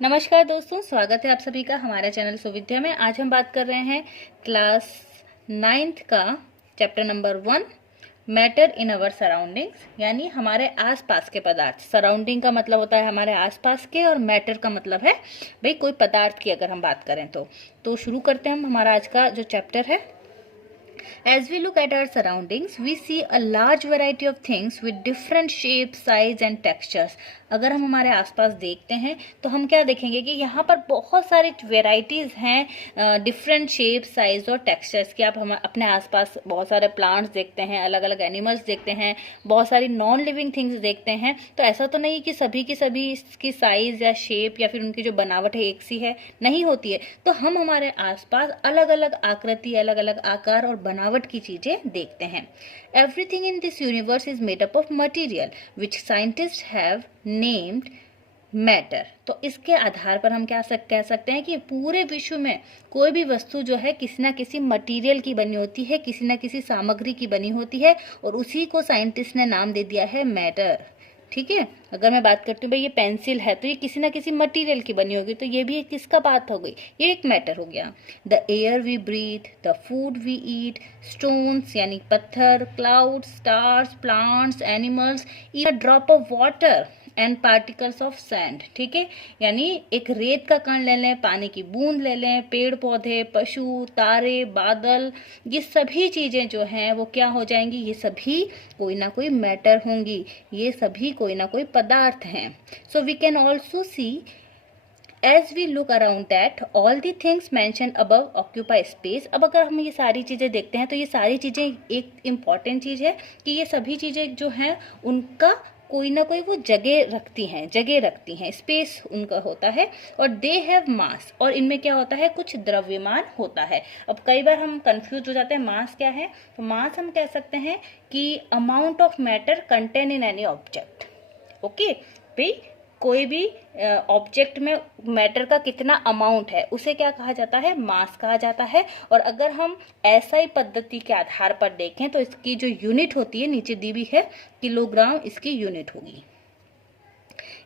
नमस्कार दोस्तों, स्वागत है आप सभी का हमारे चैनल सुविद्या में। आज हम बात कर रहे हैं क्लास 9th का chapter number 1 matter in our surroundings, यानी हमारे आसपास के पदार्थ। सराउंडिंग का मतलब होता है हमारे आसपास के, और मैटर का मतलब है भाई कोई पदार्थ की अगर हम बात करें तो शुरू करते हैं हम हमारा आज का जो चैप्टर है। As we look at our surroundings, we see a large variety of things with different shapes, size and textures. अगर हम हमारे आसपास देखते हैं तो हम क्या देखेंगे कि यहाँ पर बहुत सारी वेराइटीज़ हैं डिफरेंट शेप, साइज और टेक्सचर्स की। आप हम अपने आसपास बहुत सारे प्लांट्स देखते हैं, अलग अलग एनिमल्स देखते हैं, बहुत सारी नॉन लिविंग थिंग्स देखते हैं। तो ऐसा तो नहीं कि सभी की सभी इसकी साइज या शेप या फिर उनकी जो बनावट है एक सी है, नहीं होती है। तो हम हमारे आसपास अलग अलग आकृति, अलग अलग आकार और बनावट की चीजें देखते हैं। Everything in this universe is made up of material which scientist have named matter. तो इसके आधार पर हम क्या कह सकते हैं कि पूरे विश्व में कोई भी वस्तु जो है किसी ना किसी मटेरियल की बनी होती है, किसी ना किसी सामग्री की बनी होती है, और उसी को साइंटिस्ट ने नाम दे दिया है मैटर। ठीक है, अगर मैं बात करती हूँ भाई ये पेंसिल है तो ये किसी ना किसी मटेरियल की बनी होगी, तो ये भी एक किसका बात हो गई, ये एक मैटर हो गया। The air we breathe, the food we eat, stones यानी पत्थर, cloud, stars, plants, animals, even drop of water and particles of sand. ठीक है, यानी एक रेत का कण ले लें, पानी की बूंद ले लें, पेड़ पौधे, पशु, तारे, बादल, ये सभी चीजें जो हैं वो क्या हो जाएंगी, ये सभी कोई ना कोई मैटर होंगी, ये सभी कोई ना कोई पदार्थ हैं। So we can also see As we look around that, all the things mentioned above occupy space। अब अगर हम ये सारी चीज़ें देखते हैं तो ये सारी चीज़ें, एक इम्पॉर्टेंट चीज़ है कि ये सभी चीज़ें जो हैं उनका कोई ना कोई वो जगह रखती हैं, स्पेस उनका होता है, और दे हैव मास, और इनमें क्या होता है, कुछ द्रव्यमान होता है। अब कई बार हम कंफ्यूज हो जाते हैं, मास क्या है, तो मास हम कह सकते हैं कि amount of matter contain in any object. Okay भाई, कोई भी ऑब्जेक्ट में मैटर का कितना अमाउंट है उसे क्या कहा जाता है, मास कहा जाता है। और अगर हम एसआई पद्धति के आधार पर देखें तो इसकी जो यूनिट होती है, नीचे दी हुई है किलोग्राम, इसकी यूनिट होगी।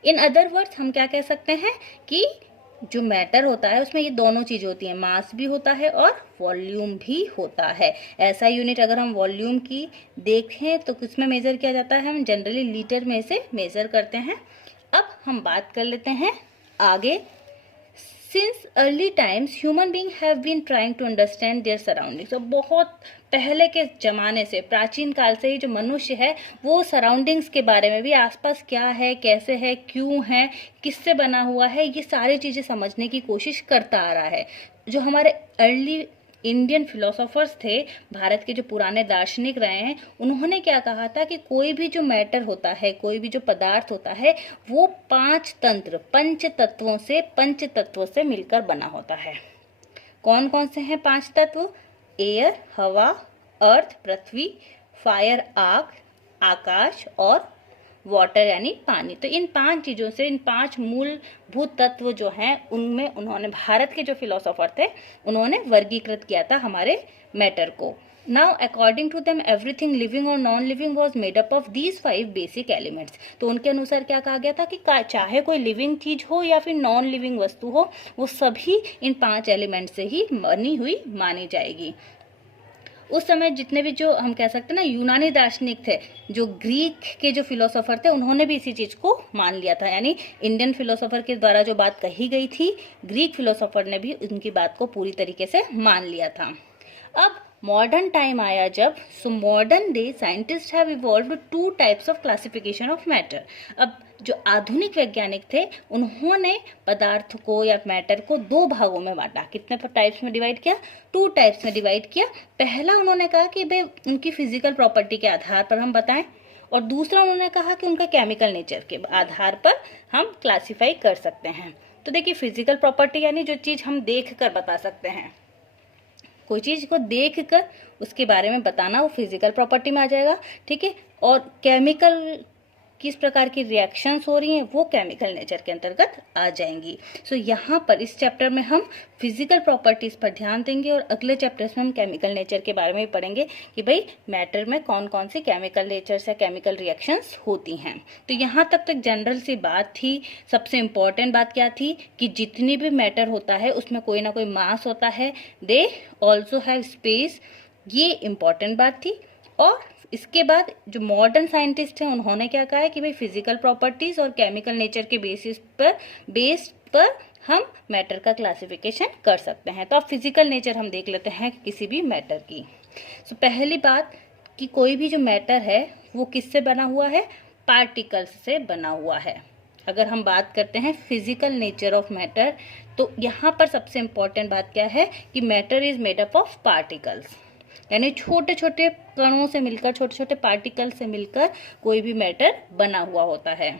इन अदर वर्ड्स हम क्या कह सकते हैं कि जो मैटर होता है उसमें ये दोनों चीज होती है, मास भी होता है और वॉल्यूम भी होता है। ऐसा यूनिट अगर हम वॉल्यूम की देखें तो किसमें मेजर किया जाता है, हम जनरली लीटर में से मेजर करते हैं। अब हम बात कर लेते हैं आगे। Since early times human being have been trying to understand their surroundings. तो बहुत पहले के जमाने से, प्राचीन काल से ही जो मनुष्य है वो सराउंडिंग्स के बारे में भी, आसपास क्या है, कैसे है, क्यों है, किससे बना हुआ है, ये सारी चीजें समझने की कोशिश करता आ रहा है। जो हमारे अर्ली इंडियन फिलोसोफर्स थे, भारत के जो पुराने दार्शनिक रहे हैं, उन्होंने क्या कहा था कि कोई भी जो मैटर होता है, कोई भी जो पदार्थ होता है, वो पंच तत्वों से मिलकर बना होता है। कौन कौन से हैं 5 तत्व? एयर हवा, अर्थ पृथ्वी, फायर आग, आकाश, और वाटर यानी पानी। तो इन 5 चीजों से, इन 5 मूलभूत तत्व जो हैं उनमें उन्होंने, भारत के जो फिलोसोफर थे, उन्होंने वर्गीकृत किया था हमारे मैटर को। Now according to them everything living और non living was made up of these 5 basic elements. तो उनके अनुसार क्या कहा गया था कि चाहे कोई लिविंग चीज हो या फिर नॉन लिविंग वस्तु हो, वो सभी इन 5 एलिमेंट से ही बनी हुई मानी जाएगी। उस समय जितने भी, जो हम कह सकते हैं ना, यूनानी दार्शनिक थे, जो ग्रीक के जो फिलोसोफर थे, उन्होंने भी इसी चीज को मान लिया था। यानी इंडियन फिलोसोफर के द्वारा जो बात कही गई थी, ग्रीक फिलोसोफर ने भी उनकी बात को पूरी तरीके से मान लिया था। अब मॉडर्न टाइम आया जब, so modern day scientist have evolved 2 types of classification of matter. अब जो आधुनिक वैज्ञानिक थे उन्होंने पदार्थ को या मैटर को 2 भागों में बांटा। कितने टाइप्स में डिवाइड किया? 2 टाइप्स में डिवाइड किया। पहला उन्होंने कहा कि भाई उनकी फिजिकल प्रॉपर्टी के आधार पर हम बताएं, और दूसरा उन्होंने कहा कि उनका केमिकल नेचर के आधार पर हम क्लासिफाई कर सकते हैं। तो देखिए, फिजिकल प्रॉपर्टी यानी जो चीज हम देख कर बता सकते हैं, कोई चीज को देखकर उसके बारे में बताना, वो फिजिकल प्रॉपर्टी में आ जाएगा। ठीक है, और केमिकल किस प्रकार की रिएक्शंस हो रही हैं, वो केमिकल नेचर के अंतर्गत आ जाएंगी। सो यहाँ पर इस चैप्टर में हम फिजिकल प्रॉपर्टीज पर ध्यान देंगे और अगले चैप्टर्स में हम केमिकल नेचर के बारे में पढ़ेंगे कि भाई मैटर में कौन कौन सी केमिकल नेचर्स या केमिकल रिएक्शंस होती हैं। तो यहाँ तक तो जनरल सी बात थी। सबसे इम्पोर्टेंट बात क्या थी कि जितनी भी मैटर होता है उसमें कोई ना कोई मास होता है, दे ऑल्सो हैव स्पेस, ये इम्पोर्टेंट बात थी। और इसके बाद जो मॉडर्न साइंटिस्ट हैं उन्होंने क्या कहा है कि भाई फिजिकल प्रॉपर्टीज और केमिकल नेचर के बेस पर हम मैटर का क्लासिफिकेशन कर सकते हैं। तो अब फिजिकल नेचर हम देख लेते हैं किसी भी मैटर की। तो पहली बात कि कोई भी जो मैटर है वो किससे बना हुआ है, पार्टिकल्स से बना हुआ है। अगर हम बात करते हैं फिजिकल नेचर ऑफ मैटर, तो यहाँ पर सबसे इंपॉर्टेंट बात क्या है कि matter is made up of particles, यानी छोटे छोटे कणों से मिलकर, छोटे छोटे पार्टिकल से मिलकर कोई भी मैटर बना हुआ होता है।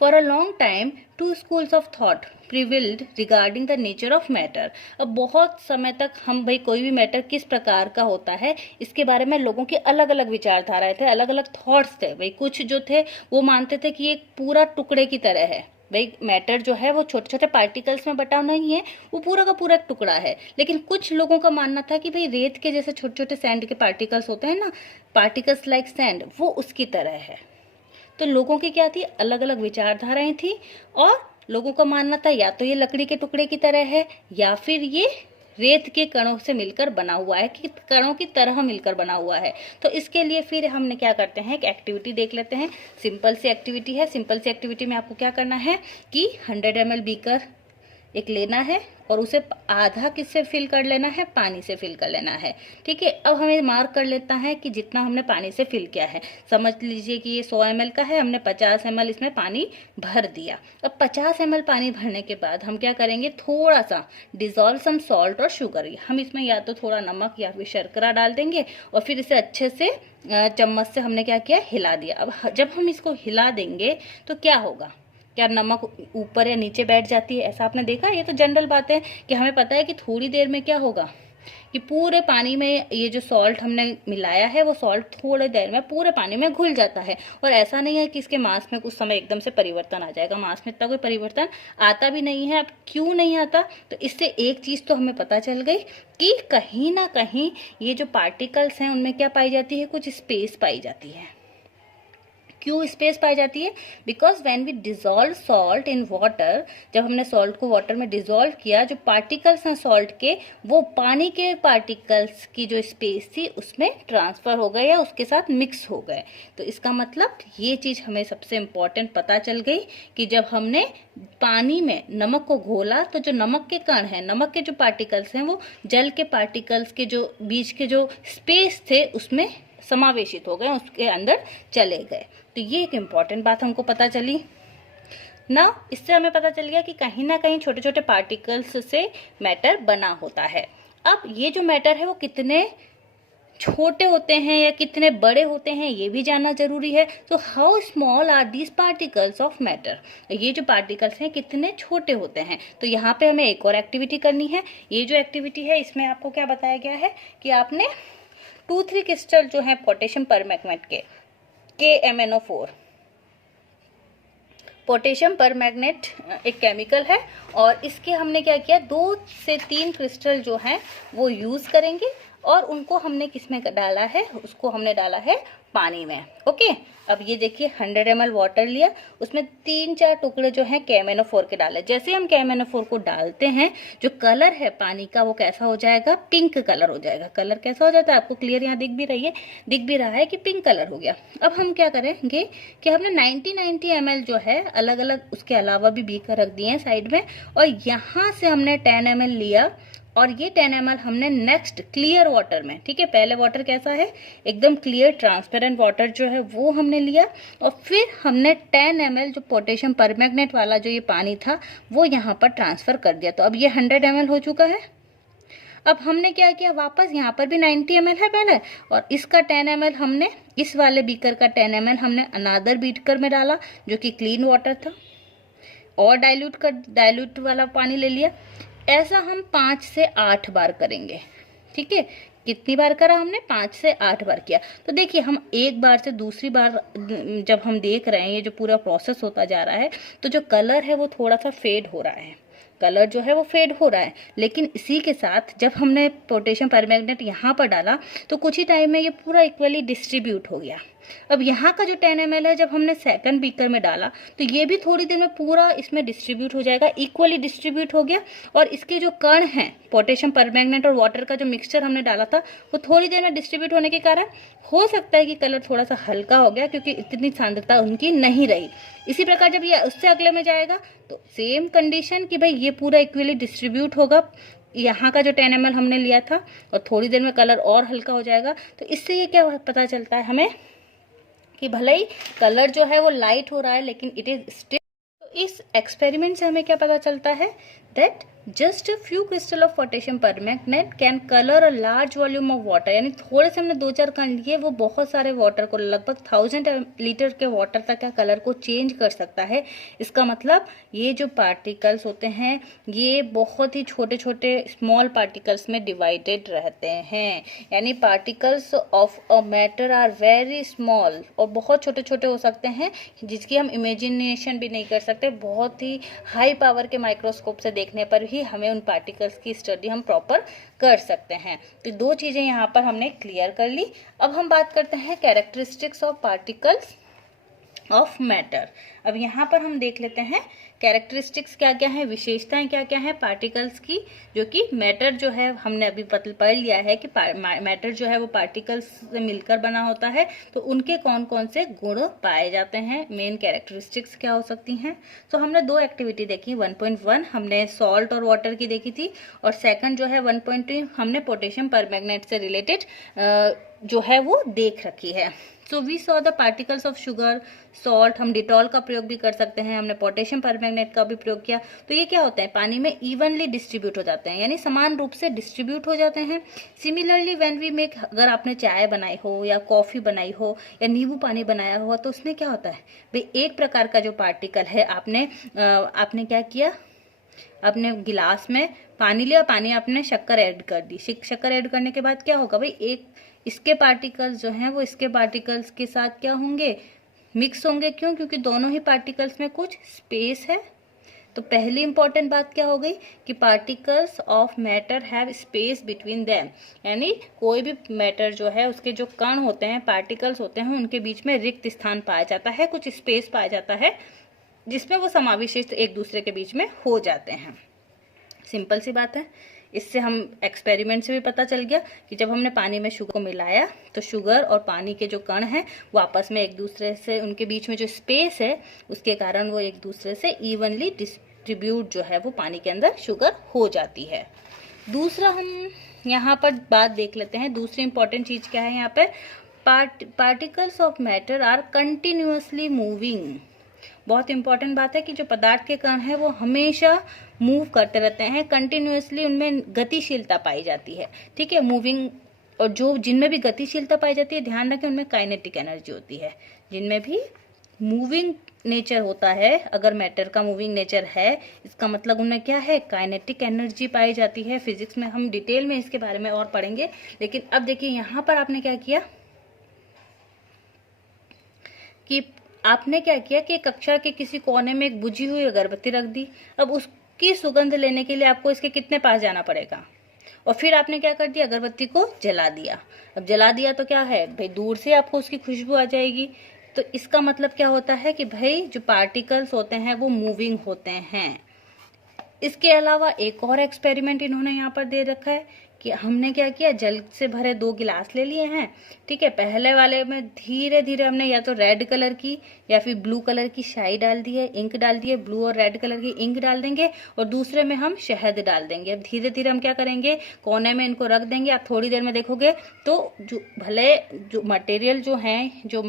For a long time two schools of thought prevailed regarding the nature of matter. अब बहुत समय तक हम भाई कोई भी मैटर किस प्रकार का होता है इसके बारे में लोगों की अलग अलग विचारधाराएं थे, अलग अलग थॉट्स थे। भाई कुछ जो थे वो मानते थे कि ये पूरा टुकड़े की तरह है, भाई मैटर जो है वो छोटे छोटे पार्टिकल्स में बटा नहीं है, वो पूरा का पूरा एक टुकड़ा है। लेकिन कुछ लोगों का मानना था कि भाई रेत के जैसे छोटे छोटे सैंड के पार्टिकल्स होते हैं ना, पार्टिकल्स लाइक सैंड, वो उसकी तरह है। तो लोगों की क्या थी, अलग अलग विचारधाराएं थी। और लोगों का मानना था या तो ये लकड़ी के टुकड़े की तरह है या फिर ये रेत के कणों से मिलकर बना हुआ है, कि कणों की तरह मिलकर बना हुआ है। तो इसके लिए फिर हमने क्या करते हैं, एक एक्टिविटी देख लेते हैं। सिंपल सी एक्टिविटी है। सिंपल सी एक्टिविटी में आपको क्या करना है कि 100 ml बीकर एक लेना है और उसे आधा किससे फिल कर लेना है, पानी से फिल कर लेना है। ठीक है, अब हमें मार्क कर लेता है कि जितना हमने पानी से फिल किया है। समझ लीजिए कि ये 100 ml का है, हमने 50 ml इसमें पानी भर दिया। अब 50 ml पानी भरने के बाद हम क्या करेंगे, थोड़ा सा डिजोल्व सम सॉल्ट और शुगर, हम इसमें या तो थोड़ा नमक या फिर शर्करा डाल देंगे और फिर इसे अच्छे से चम्मच से हमने क्या किया, हिला दिया। अब जब हम इसको हिला देंगे तो क्या होगा, क्या नमक ऊपर या नीचे बैठ जाती है, ऐसा आपने देखा? ये तो जनरल बात है कि हमें पता है कि थोड़ी देर में क्या होगा कि पूरे पानी में ये जो सॉल्ट हमने मिलाया है वो सॉल्ट थोड़ी देर में पूरे पानी में घुल जाता है। और ऐसा नहीं है कि इसके मास में कुछ समय एकदम से परिवर्तन आ जाएगा, मास में इतना कोई परिवर्तन आता भी नहीं है। अब क्यों नहीं आता, तो इससे एक चीज तो हमें पता चल गई कि कहीं ना कहीं ये जो पार्टिकल्स हैं उनमें क्या पाई जाती है, कुछ स्पेस पाई जाती है। क्यों स्पेस पाई जाती है, because when we dissolve salt in water, जब हमने सॉल्ट को वाटर में डिजोल्व किया, जो पार्टिकल्स हैं सॉल्ट के वो पानी के पार्टिकल्स की जो स्पेस थी उसमें ट्रांसफर हो गए या उसके साथ मिक्स हो गए। तो इसका मतलब ये चीज हमें सबसे इम्पोर्टेंट पता चल गई कि जब हमने पानी में नमक को घोला तो जो नमक के कण हैं, नमक के जो पार्टिकल्स हैं वो जल के पार्टिकल्स के जो बीच के जो स्पेस थे उसमें समावेशित हो गए, उसके अंदर चले गए। तो ये एक इम्पॉर्टेंट बात हमको पता चली ना। इससे हमें पता चल गया कि कहीं ना कहीं छोटे छोटे पार्टिकल्स से मैटर बना होता है। अब ये जो मैटर है वो कितने छोटे होते हैं या कितने बड़े होते हैं ये भी जानना जरूरी है। तो how small are these particles of matter, ये जो पार्टिकल्स हैं कितने छोटे होते हैं। तो यहाँ पे हमें एक और एक्टिविटी करनी है। ये जो एक्टिविटी है इसमें आपको क्या बताया गया है कि आपने 2-3 क्रिस्टल जो है पोटेशियम परमैंगनेट के KMnO4, पोटेशियम परमैंगनेट एक केमिकल है और इसके हमने क्या किया, 2 से 3 क्रिस्टल जो हैं वो यूज करेंगे और उनको हमने किसमें डाला है, उसको हमने डाला है पानी में। ओके, अब ये देखिए 100 ml वाटर लिया, उसमें 3-4 टुकड़े जो हैं KMnO4 के डाले। जैसे हम KMnO4 को डालते हैं जो कलर है पानी का वो कैसा हो जाएगा, पिंक कलर हो जाएगा। कलर कैसा हो जाता है आपको क्लियर यहाँ दिख भी रहा है कि पिंक कलर हो गया। अब हम क्या करेंगे कि हमने 90 ml जो है अलग अलग उसके अलावा भी बीकर रख दिए हैं साइड में, और यहाँ से हमने 10 ml लिया और ये 10 ml हमने नेक्स्ट क्लियर वाटर में, ठीक है, पहले वाटर कैसा है एकदम क्लियर ट्रांसपेरेंट वाटर जो है वो हमने लिया और फिर हमने 10 ml जो पोटेशियम परमैंगनेट वाला जो ये पानी था वो यहाँ पर ट्रांसफर कर दिया। तो अब ये 100 ml हो चुका है। अब हमने क्या किया, वापस यहाँ पर भी 90 ml है पहले, और इसका 10 ml हमने इस वाले बीकर का 10 ml हमने अनादर बीकर में डाला जो कि क्लीन वाटर था और डाइल्यूट वाला पानी ले लिया। ऐसा हम 5 से 8 बार करेंगे। ठीक है, कितनी बार करा हमने, 5 से 8 बार किया। तो देखिए हम एक बार से दूसरी बार जब हम देख रहे हैं ये जो पूरा प्रोसेस होता जा रहा है, तो जो कलर है वो थोड़ा सा फेड हो रहा है, कलर जो है वो फेड हो रहा है। लेकिन इसी के साथ जब हमने पोटेशियम परमैंगनेट यहाँ पर डाला तो कुछ ही टाइम में ये पूरा इक्वली डिस्ट्रीब्यूट हो गया। अब यहाँ का जो 10 ml है जब हमने सेकंड बीकर में डाला तो ये भी थोड़ी देर में पूरा इसमें डिस्ट्रीब्यूट हो जाएगा, इक्वली डिस्ट्रीब्यूट हो गया। और इसके जो कण हैं, पोटेशियम परमैंगनेट और वाटर का जो मिक्सचर हमने डाला था वो थोड़ी देर में डिस्ट्रीब्यूट होने के कारण हो सकता है कि कलर थोड़ा सा हल्का हो गया, क्योंकि इतनी सांद्रता उनकी नहीं रही। इसी प्रकार जब ये उससे अगले में जाएगा तो सेम कंडीशन कि भाई ये पूरा इक्वली डिस्ट्रीब्यूट होगा, यहाँ का जो 10 ml हमने लिया था, और थोड़ी देर में कलर और हल्का हो जाएगा। तो इससे ये क्या पता चलता है हमें कि भले ही कलर जो है वो लाइट हो रहा है लेकिन इट इज स्टिल। तो इस एक्सपेरिमेंट से हमें क्या पता चलता है, that just a few crystal of potassium permanganate can colour a large volume of water. यानी थोड़े से हमने 2-4 कण लिए, वो बहुत सारे वाटर को, लगभग 1000 लीटर के वाटर तक का कलर को चेंज कर सकता है। इसका मतलब ये जो पार्टिकल्स होते हैं ये बहुत ही छोटे छोटे स्मॉल पार्टिकल्स में डिवाइडेड रहते हैं। यानी particles of a matter are very small, और बहुत छोटे छोटे हो सकते हैं जिसकी हम इमेजिनेशन भी नहीं कर सकते। बहुत ही हाई पावर के माइक्रोस्कोप से देखने पर ही हमें उन पार्टिकल्स की स्टडी हम प्रॉपर कर सकते हैं। तो 2 चीजें यहाँ पर हमने क्लियर कर ली। अब हम बात करते हैं characteristics of particles of matter. अब यहाँ पर हम देख लेते हैं कैरेक्टरिस्टिक्स क्या क्या है, विशेषताएं क्या क्या है पार्टिकल्स की, जो कि मैटर जो है हमने अभी पढ़ लिया है कि मैटर जो है वो पार्टिकल्स से मिलकर बना होता है। तो उनके कौन कौन से गुण पाए जाते हैं, मेन कैरेक्टरिस्टिक्स क्या हो सकती हैं। तो हमने 2 एक्टिविटी देखी, 1.1 हमने सॉल्ट और वाटर की देखी थी, और सेकंड जो है 1.2 हमने पोटेशियम परमैंगनेट से रिलेटेड जो है वो देख रखी है। So we saw the particles of sugar, salt, हम डिटॉल का प्रयोग भी कर सकते हैं, हमने पोटेशियम परमैंगनेट का भी प्रयोग किया। तो ये क्या होता है, पानी में इवनली डिस्ट्रीब्यूट हो जाते हैं, यानी समान रूप से डिस्ट्रीब्यूट हो जाते हैं। सिमिलरली व्हेन वी मेक, अगर आपने चाय बनाई हो या कॉफी बनाई हो या नींबू पानी बनाया हुआ, तो उसमें क्या होता है भाई, एक प्रकार का जो पार्टिकल है आपने क्या किया, अपने गिलास में पानी लिया, पानी आपने शक्कर ऐड कर दी। शक्कर ऐड करने के बाद क्या होगा भाई, एक इसके पार्टिकल्स जो हैं वो इसके पार्टिकल्स के साथ क्या होंगे, मिक्स होंगे। क्यों, क्योंकि दोनों ही पार्टिकल्स में कुछ स्पेस है। तो पहली इंपॉर्टेंट बात क्या हो गई कि particles of matter have space between them, यानी कोई भी मैटर जो है उसके जो कण होते हैं, पार्टिकल्स होते हैं, उनके बीच में रिक्त स्थान पाया जाता है, कुछ स्पेस पाया जाता है जिसमें वो समाविष्ट एक दूसरे के बीच में हो जाते हैं। सिंपल सी बात है। इससे हम एक्सपेरिमेंट से भी पता चल गया कि जब हमने पानी में शुगर को मिलाया तो शुगर और पानी के जो कण हैं वो आपस में एक दूसरे से, उनके बीच में जो स्पेस है उसके कारण वो एक दूसरे से इवनली डिस्ट्रीब्यूट जो है वो पानी के अंदर शुगर हो जाती है। दूसरा हम यहाँ पर बात देख लेते हैं, दूसरी इंपॉर्टेंट चीज क्या है यहाँ पे, particles of matter are continuously moving. बहुत इंपॉर्टेंट बात है कि जो पदार्थ के कण हैं वो हमेशा मूव करते रहते हैं, कंटिन्यूअसली उनमें गतिशीलता पाई जाती है। ठीक है, मूविंग, और जो जिनमें भी गतिशीलता पाई जाती है ध्यान रखें उनमें काइनेटिक एनर्जी होती है। जिनमें भी मूविंग नेचर होता है, अगर मैटर का मूविंग नेचर है, इसका मतलब उनमें क्या है, काइनेटिक एनर्जी पाई जाती है। फिजिक्स में हम डिटेल में इसके बारे में और पढ़ेंगे, लेकिन अब देखिए यहाँ पर आपने क्या किया कि कक्षा के किसी कोने में एक बुझी हुई अगरबत्ती रख दी। अब उसकी सुगंध लेने के लिए आपको इसके कितने पास जाना पड़ेगा, और फिर आपने क्या कर दिया, अगरबत्ती को जला दिया। अब जला दिया तो क्या है भाई, दूर से आपको उसकी खुशबू आ जाएगी। तो इसका मतलब क्या होता है कि भाई जो पार्टिकल्स होते हैं वो मूविंग होते हैं। इसके अलावा एक और एक्सपेरिमेंट इन्होंने यहाँ पर दे रखा है कि हमने क्या किया, जल से भरे 2 गिलास ले लिए हैं। ठीक है, पहले वाले में धीरे धीरे हमने या तो रेड कलर की या फिर ब्लू कलर की स्याही डाल दी है, इंक डाल दी है, ब्लू और रेड कलर की इंक डाल देंगे, और दूसरे में हम शहद डाल देंगे। अब धीरे धीरे हम क्या करेंगे, कोने में इनको रख देंगे। आप थोड़ी देर में देखोगे तो जो भले जो मटेरियल जो हैं, जो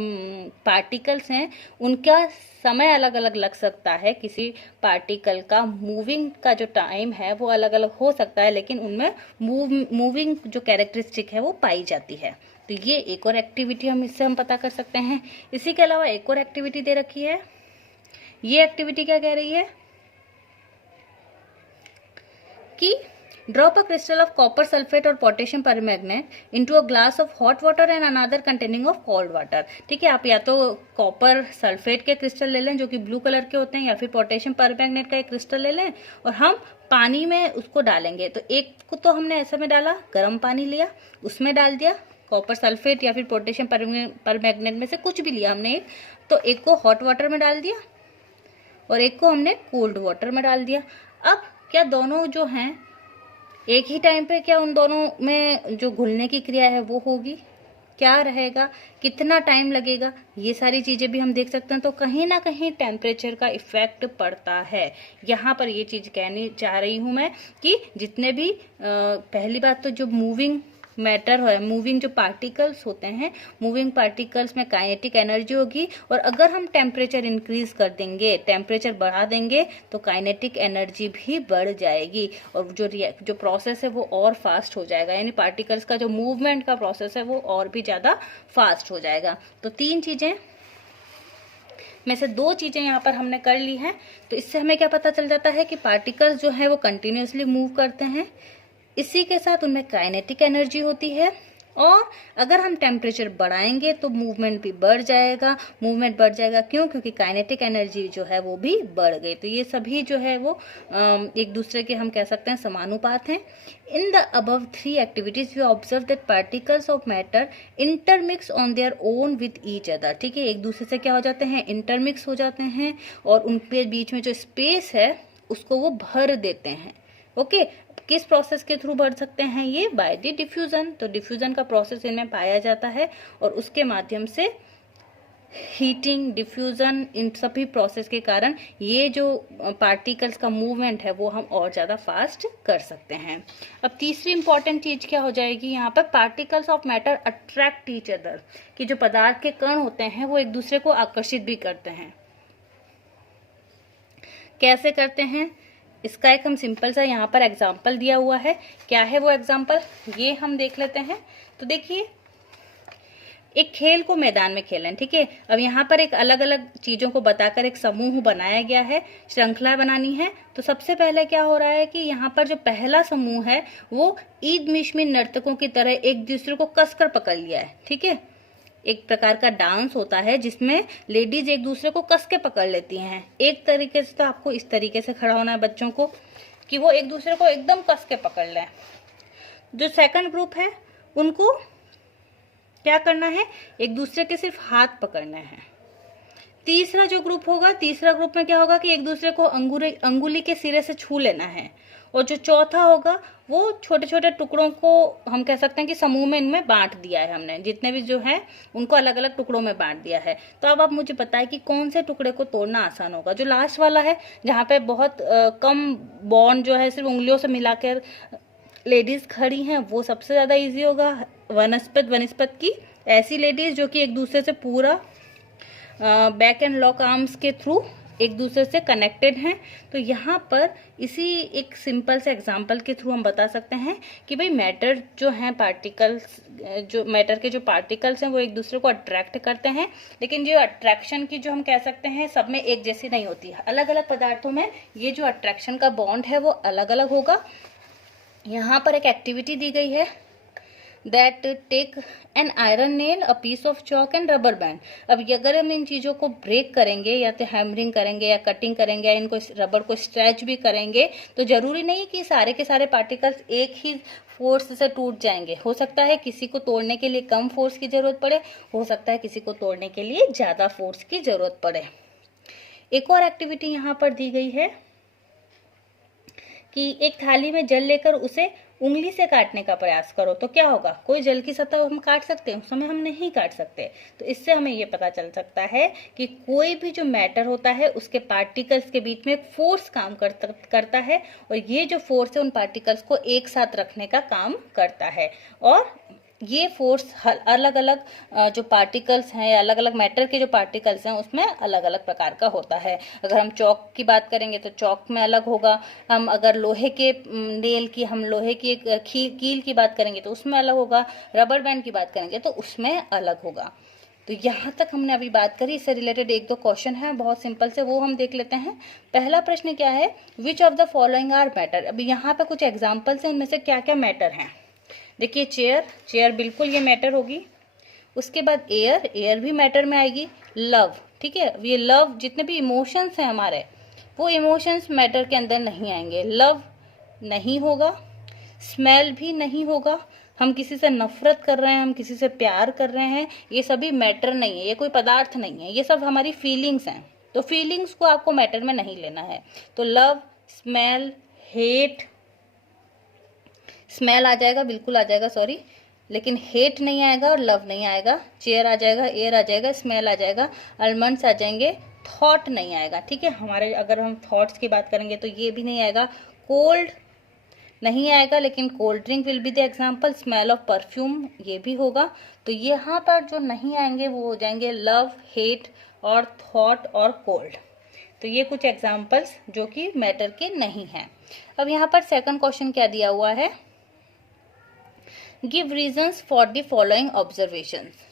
पार्टिकल्स हैं, उनका समय अलग अलग लग सकता है। किसी पार्टिकल का मूविंग का जो टाइम है वो अलग अलग हो सकता है, लेकिन उनमें मूविंग जो कैरेक्टरिस्टिक है वो पाई जाती है। तो ये एक और एक्टिविटी हम पता कर सकते हैं। इसी के अलावा एक और एक्टिविटी दे रखी है। ये एक्टिविटी क्या कह रही है कि drop a crystal of copper sulphate और potassium permanganate into a glass of hot water and another containing of cold water. ठीक है, आप या तो कॉपर सल्फेट के क्रिस्टल ले लें जो कि ब्लू कलर के होते हैं, या फिर पोटेशियम परमैंगनेट का एक क्रिस्टल ले लें और हम पानी में उसको डालेंगे। तो एक को तो हमने ऐसे में डाला, गर्म पानी लिया, उसमें डाल दिया कॉपर सल्फेट या फिर पोटेशियम परमैंगनेट में से कुछ भी लिया हमने एक, तो एक को हॉट वाटर में डाल दिया और एक को हमने कोल्ड वाटर में डाल दिया। अब क्या दोनों जो हैं एक ही टाइम पे, क्या उन दोनों में जो घुलने की क्रिया है वो होगी, क्या रहेगा, कितना टाइम लगेगा, ये सारी चीजें भी हम देख सकते हैं। तो कहीं ना कहीं टेम्परेचर का इफेक्ट पड़ता है। यहाँ पर ये चीज कहनी चाह रही हूं मैं कि जितने भी पहली बात तो जो मूविंग मैटर है, मूविंग जो पार्टिकल्स होते हैं, मूविंग पार्टिकल्स में काइनेटिक एनर्जी होगी, और अगर हम टेम्परेचर इंक्रीज कर देंगे, टेम्परेचर बढ़ा देंगे, तो काइनेटिक एनर्जी भी बढ़ जाएगी और जो प्रोसेस है वो और फास्ट हो जाएगा, यानी पार्टिकल्स का जो मूवमेंट का प्रोसेस है वो और भी ज्यादा फास्ट हो जाएगा। तो तीन चीजें में से दो चीजें यहाँ पर हमने कर ली हैं। तो इससे हमें क्या पता चल जाता है कि पार्टिकल्स जो है वो कंटिन्यूसली मूव करते हैं, इसी के साथ उनमें काइनेटिक एनर्जी होती है, और अगर हम टेम्परेचर बढ़ाएंगे तो मूवमेंट भी बढ़ जाएगा। मूवमेंट बढ़ जाएगा क्यों? क्योंकि काइनेटिक एनर्जी जो है वो भी बढ़ गई। तो ये सभी जो है वो एक दूसरे के हम कह सकते हैं समानुपात हैं। In the above three activities we observe that particles of matter intermix on their own with each other. ठीक है, एक दूसरे से क्या हो जाते हैं, इंटरमिक्स हो जाते हैं, और उनके बीच में जो स्पेस है उसको वो भर देते हैं। ओके, किस प्रोसेस के थ्रू बढ़ सकते हैं ये? By the diffusion. तो डिफ्यूजन का प्रोसेस इनमें पाया जाता है, और उसके माध्यम से हीटिंग, डिफ्यूजन, इन सभी प्रोसेस के कारण ये जो पार्टिकल्स का मूवमेंट है वो हम और ज्यादा फास्ट कर सकते हैं। अब तीसरी इंपॉर्टेंट चीज क्या हो जाएगी यहाँ पर, particles of matter attract each other, कि जो पदार्थ के कण होते हैं वो एक दूसरे को आकर्षित भी करते हैं। कैसे करते हैं, इसका एक हम सिंपल सा यहाँ पर एग्जाम्पल दिया हुआ है। क्या है वो एग्जाम्पल, ये हम देख लेते हैं। तो देखिए, एक खेल को मैदान में खेलें। ठीक है, अब यहाँ पर एक अलग अलग चीजों को बताकर एक समूह बनाया गया है, श्रृंखला बनानी है। तो सबसे पहले क्या हो रहा है कि यहाँ पर जो पहला समूह है वो ईद मिशमिन नर्तकों की तरह एक दूसरे को कसकर पकड़ लिया है। ठीक है, एक प्रकार का डांस होता है जिसमें लेडीज एक दूसरे को कस के पकड़ लेती हैं। एक तरीके से तो आपको इस तरीके से खड़ा होना है बच्चों को कि वो एक दूसरे को एकदम कस के पकड़ लें। जो सेकंड ग्रुप है उनको क्या करना है, एक दूसरे के सिर्फ हाथ पकड़ने हैं। तीसरा जो ग्रुप होगा, तीसरा ग्रुप में क्या होगा कि एक दूसरे को अंगुली के सिरे से छू लेना है। और जो चौथा होगा वो छोटे छोटे टुकड़ों को हम कह सकते हैं कि समूह में इनमें बांट दिया है हमने, जितने भी जो है उनको अलग अलग टुकड़ों में बांट दिया है। तो अब आप मुझे बताएं कि कौन से टुकड़े को तोड़ना आसान होगा। जो लास्ट वाला है जहाँ पे बहुत कम बॉन्ड जो है सिर्फ उंगलियों से मिलाकर लेडीज खड़ी हैं, वो सबसे ज्यादा इजी होगा। वनस्पत की ऐसी लेडीज जो कि एक दूसरे से पूरा बैक एंड लॉक आर्म्स के थ्रू एक दूसरे से कनेक्टेड हैं। तो यहाँ पर इसी एक सिंपल से एग्जांपल के थ्रू हम बता सकते हैं कि भाई मैटर जो है पार्टिकल्स, जो मैटर के जो पार्टिकल्स हैं वो एक दूसरे को अट्रैक्ट करते हैं, लेकिन जो अट्रैक्शन की जो हम कह सकते हैं सब में एक जैसी नहीं होती है। अलग अलग पदार्थों में ये जो अट्रैक्शन का बॉन्ड है वो अलग अलग होगा। यहाँ पर एक एक्टिविटी दी गई है that take an iron nail, a piece of chalk and rubber band। अब अगर हम इन चीजों को ब्रेक करेंगे या तो हैमरिंग करेंगे या कटिंग करेंगे या इनको रबर को स्ट्रेच भी करेंगे, तो जरूरी नहीं कि सारे के सारे पार्टिकल्स एक ही फोर्स से टूट जाएंगे। हो सकता है किसी को तोड़ने के लिए कम फोर्स की जरूरत पड़े, हो सकता है किसी को तोड़ने के लिए ज्यादा फोर्स की जरूरत पड़े। एक और एक्टिविटी यहाँ पर दी गई है कि एक थाली में जल लेकर उसे उंगली से काटने का प्रयास करो। तो क्या होगा, कोई जल की सतह हम काट सकते हैं, उस समय हम नहीं काट सकते। तो इससे हमें ये पता चल सकता है कि कोई भी जो मैटर होता है उसके पार्टिकल्स के बीच में एक फोर्स काम करता है, और ये जो फोर्स है उन पार्टिकल्स को एक साथ रखने का काम करता है। और ये फोर्स अलग अलग जो पार्टिकल्स हैं या अलग अलग मैटर के जो पार्टिकल्स हैं उसमें अलग अलग प्रकार का होता है। अगर हम चौक की बात करेंगे तो चौक में अलग होगा। हम अगर लोहे के नेल की, हम लोहे की कील की बात करेंगे तो उसमें अलग होगा। रबर बैंड की बात करेंगे तो उसमें अलग होगा। तो यहाँ तक हमने अभी बात करी, इससे रिलेटेड एक दो क्वेश्चन है बहुत सिंपल से, वो हम देख लेते हैं। पहला प्रश्न क्या है, which of the following are matter. अभी यहाँ पे कुछ एग्जाम्पल्स हैं, उनमें से क्या क्या मैटर हैं। देखिए चेयर, चेयर बिल्कुल ये मैटर होगी। उसके बाद एयर, एयर भी मैटर में आएगी। लव, ठीक है, ये लव, जितने भी इमोशंस हैं हमारे, वो इमोशंस मैटर के अंदर नहीं आएंगे। लव नहीं होगा, स्मेल भी नहीं होगा। हम किसी से नफरत कर रहे हैं, हम किसी से प्यार कर रहे हैं, ये सभी मैटर नहीं है, ये कोई पदार्थ नहीं है, ये सब हमारी फीलिंग्स हैं। तो फीलिंग्स को आपको मैटर में नहीं लेना है। तो लव, स्मेल, हेट, स्मेल आ जाएगा, बिल्कुल आ जाएगा, सॉरी, लेकिन हेट नहीं आएगा और लव नहीं आएगा। चेयर आ जाएगा, एयर आ जाएगा, स्मेल आ जाएगा, आलमंड्स आ जाएंगे, थॉट नहीं आएगा। ठीक है, हमारे अगर हम थॉट्स की बात करेंगे तो ये भी नहीं आएगा। कोल्ड नहीं आएगा, लेकिन cold drink will be the example. Smell of perfume ये भी होगा। तो यहाँ पर जो नहीं आएंगे वो हो जाएंगे लव, हेट और थॉट और कोल्ड। तो ये कुछ एग्जाम्पल्स जो कि मैटर के नहीं हैं। अब यहाँ पर सेकंड क्वेश्चन क्या दिया हुआ है, give reasons for the following observations.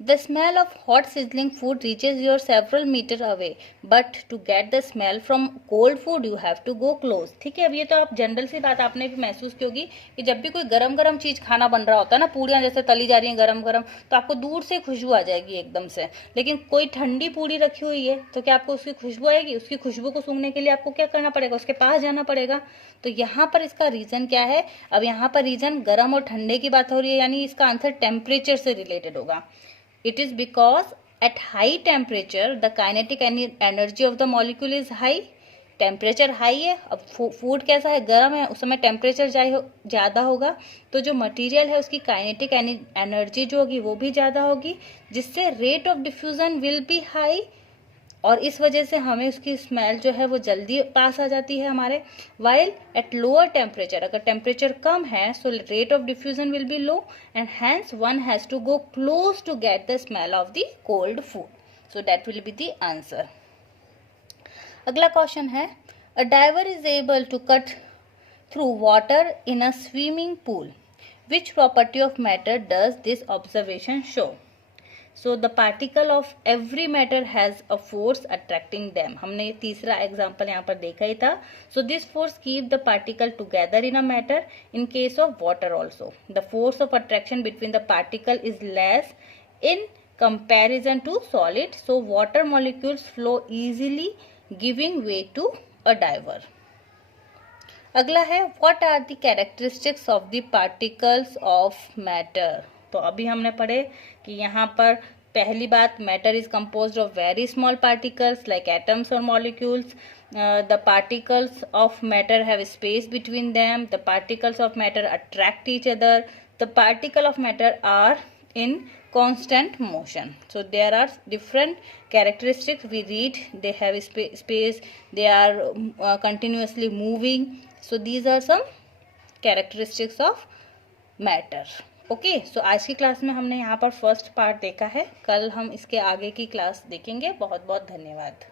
The smell of hot sizzling food reaches you several meter away, but to get the smell from cold food you have to go close। ठीक है, अब ये तो आप जनरल सी बात आपने भी महसूस की होगी कि जब भी कोई गरम गरम चीज खाना बन रहा होता है ना, पूड़ियाँ जैसे तली जा रही हैं गरम गरम, तो आपको दूर से खुशबू आ जाएगी एकदम से। लेकिन कोई ठंडी पूड़ी रखी हुई है तो क्या आपको उसकी खुशबू आएगी? उसकी खुशबू को सूंघने के लिए आपको क्या करना पड़ेगा? उसके पास जाना पड़ेगा। तो यहाँ पर इसका रीजन क्या है? अब यहाँ पर रीजन गर्म और ठंडे की बात हो रही है, यानी इसका आंसर टेम्परेचर से रिलेटेड होगा। It is because at high temperature the kinetic energy of the molecule is high। Temperature high है, अब फूड कैसा है, गर्म है, उस समय टेम्परेचर ज़्यादा होगा, तो जो मटेरियल है उसकी काइनेटिक एनर्जी जो होगी वो भी ज़्यादा होगी, जिससे rate of diffusion will B high, और इस वजह से हमें उसकी स्मेल जो है वो जल्दी पास आ जाती है हमारे। वाइल एट लोअर टेम्परेचर, अगर टेम्परेचर कम है so rate of diffusion will be low and hence one has to go close to get the smell of the cold food. So that will be the answer. अगला question है, a diver is able to cut through water in a swimming pool, which property of matter does this observation show. So the particle of every matter has a force attracting them। हमने ये तीसरा example यहाँ पर देखा ही था। So this force keep the particle together in a matter। In case of water also, the force of attraction between the particle is less in comparison to solid। So water molecules flow easily, giving way to a diver। अगला है, what are the characteristics of the particles of matter। तो अभी हमने पढ़े कि यहाँ पर पहली बात, matter is composed of very small particles like atoms और molecules. The particles of matter have space between them. The particles of matter attract each other. The particle of matter are in constant motion। So there are different characteristics we read, they have space, they are continuously moving। So these are some characteristics of matter। Okay, so आज की class में हमने यहाँ पर first part देखा है, कल हम इसके आगे की क्लास देखेंगे। बहुत बहुत धन्यवाद।